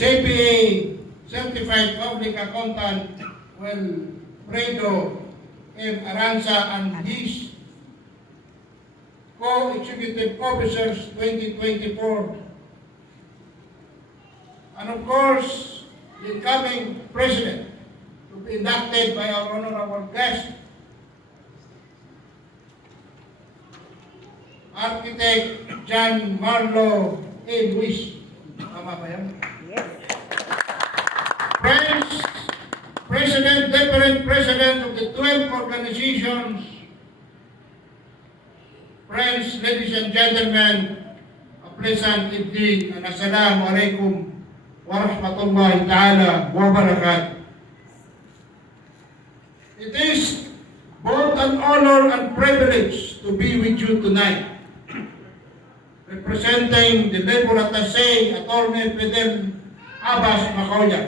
CPA Certified Public Accountant Wilfredo M. Aranza and his co-executive officers 2024. And of course, the incoming president to be inducted by our honorable guest, Architect John Marlo A. Luis. Tama ba yan? Yes. Friends, President, different president of the 12 organizations, friends, ladies and gentlemen, a pleasant evening and assalamu alaikum wa rahmatullahi ta'ala wa barakatuh. It is both an honor and privilege to be with you tonight, representing the Labor Attaché, Attorney Fidel Abbas Macoya.